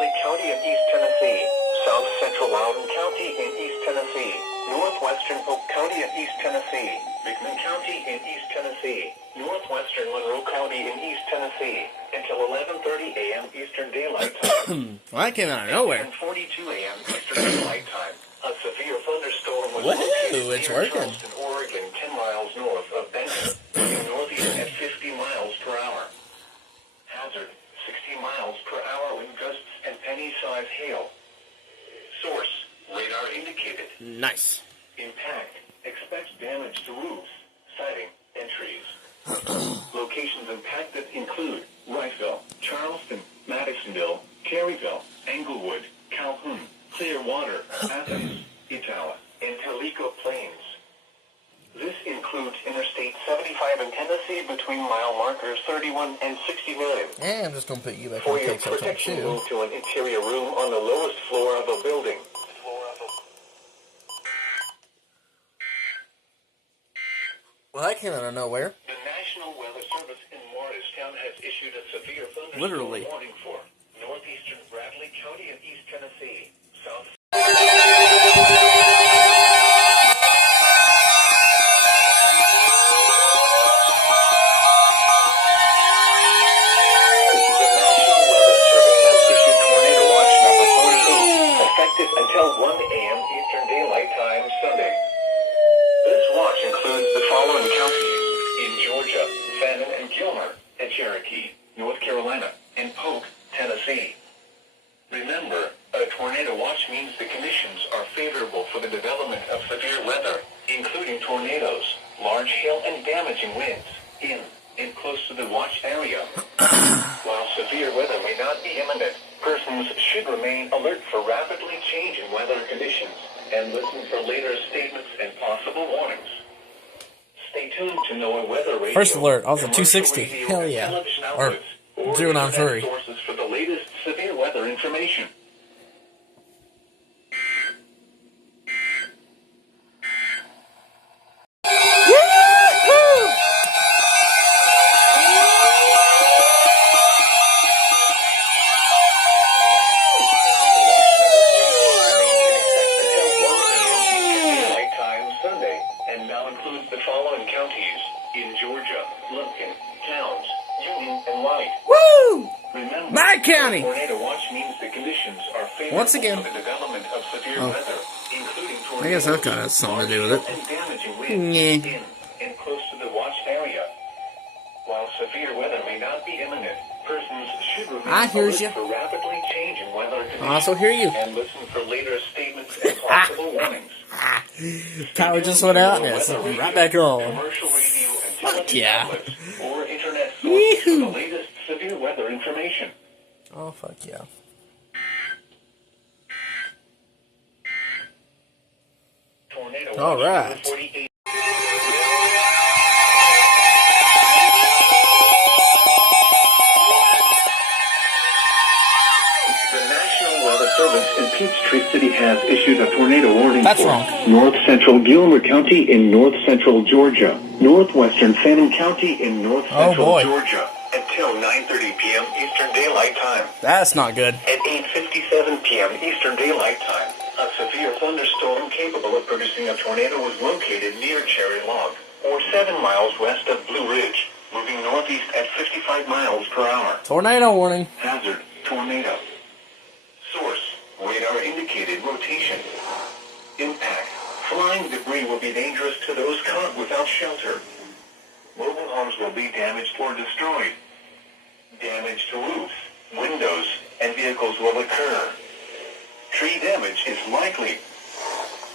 Bradley County in East Tennessee, South Central Loudoun County in East Tennessee, Northwestern Polk County in East Tennessee, Bickman County in East Tennessee, Northwestern Monroe County in East Tennessee, until 11:30 a.m. Eastern Daylight Time. Well, that came out of nowhere. 10:42 a.m. Eastern Daylight Time. A severe thunderstorm was Woohoo, located it's near working. Charleston, Oregon, 10 miles north of Benton, moving northeast at 50 miles per hour. Hazard, 60 miles per hour wind gusts and penny-sized hail. Source, radar indicated. Nice. Impact, expect damage to roofs, siding, and trees. Locations impacted include Riceville, Charleston, Madisonville, Caryville, Englewood, Calhoun, Clearwater, Athens, Etowah, and Tellico Plains. This includes Interstate 75 in Tennessee between mile markers 31 and 69. And I'm just going to put you back For on your the protection, too. move to an interior room on the lowest floor of a building. Well, that came out of nowhere. The National Weather Service in Morristown has issued a severe thunderstorm Literally. warning for northeastern Bradley County in East Tennessee, South. Until 1 a.m. Eastern Daylight Time Sunday. This watch includes the following counties in Georgia, Fannin and Gilmer, and Cherokee, North Carolina, and Polk, Tennessee. Remember, a tornado watch means the conditions are favorable for the development of severe weather, including tornadoes, large hail, and damaging winds in and close to the watch area. While severe weather may not be imminent, persons should remain alert for rapidly changing weather conditions and listen for later statements and possible warnings. Stay tuned to NOAA Weather Radio. First alert, also commercial 260. radio, Hell and yeah. television Or outlets, or 0930. internet sources for the latest severe weather information. My county! Tornado watch means the conditions are favorable Once again. for the development of severe weather, including tornadoes, I guess that kind of has something to do with it. and damaging winds Yeah. in and close to the watch area. While severe weather may not be imminent, persons should remain I hears alert ya. for rapidly changing weather conditions I also hear you. and listen for later statements and possible warnings. Power just went out and it's Weather radio, right back on. Commercial radio and Fuck television yeah. outlets, or internet sources for Yee-hoo. the latest severe weather information. Oh, fuck yeah. Tornado All watch right. number 48. The National Weather Service in Peachtree City has issued a tornado warning That's for wrong. North Central Gilmer County in North Central Georgia, Northwestern Fannin County in North Central boy. Georgia, until 9:30 p.m. Eastern Daylight Time. That's not good. At 8:57 p.m. Eastern Daylight Time, a severe thunderstorm capable of producing a tornado was located near Cherry Log, or 7 miles west of Blue Ridge, moving northeast at 55 miles per hour. Tornado warning. Hazard, tornado. Source, radar indicated rotation. Impact, flying debris will be dangerous to those caught without shelter. Mobile homes will be damaged or destroyed. Damage to roofs, windows, and vehicles will occur. Tree damage is likely.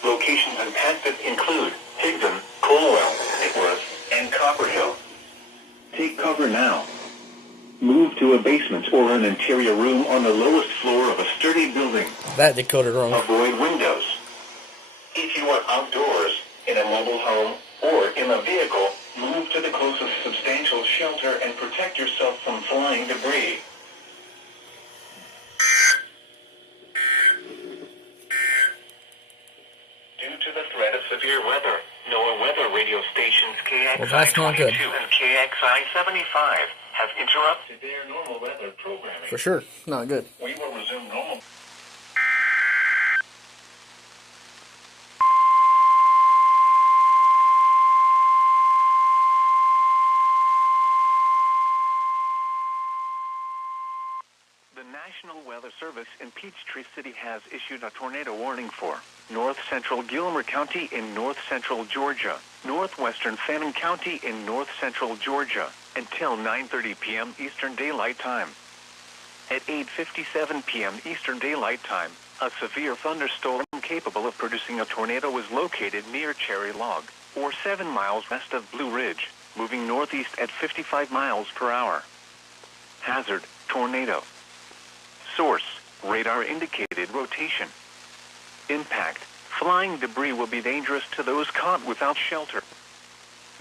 Locations impacted include Higdon, Colwell, Whitworth, and Copperhill. Take cover now. Move to a basement or an interior room on the lowest floor of a sturdy building. That decoded wrong. Avoid windows. If you are outdoors, in a mobile home, or in a vehicle, move to the closest substantial shelter and protect yourself from flying debris. Due to the threat of severe weather, NOAA weather radio stations Well, that's not good. KXI-22 and KXI-75 have interrupted their normal weather programming. For sure. Not good. We will resume normal. The National Weather Service in Peachtree City has issued a tornado warning for north central Gilmer County in north central Georgia, northwestern Fannin County in north central Georgia, until 9:30 p.m. Eastern Daylight Time. At 8:57 p.m. Eastern Daylight Time, a severe thunderstorm capable of producing a tornado was located near Cherry Log, or 7 miles west of Blue Ridge, moving northeast at 55 miles per hour. Hazard, tornado. Source, radar indicated rotation. Impact, flying debris will be dangerous to those caught without shelter.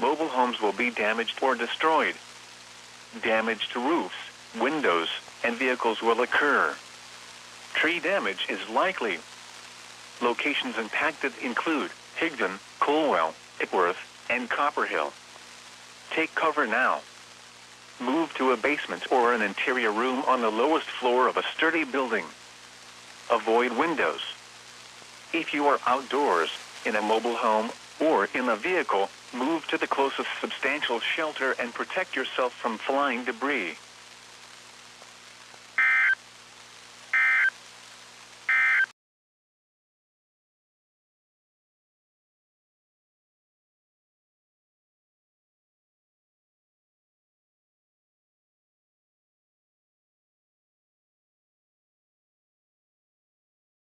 Mobile homes will be damaged or destroyed. Damage to roofs, windows, and vehicles will occur. Tree damage is likely. Locations impacted include Higdon, Colwell, Ipworth, and Copperhill. Take cover now. Move to a basement or an interior room on the lowest floor of a sturdy building. Avoid windows. If you are outdoors, in a mobile home, or in a vehicle, move to the closest substantial shelter and protect yourself from flying debris.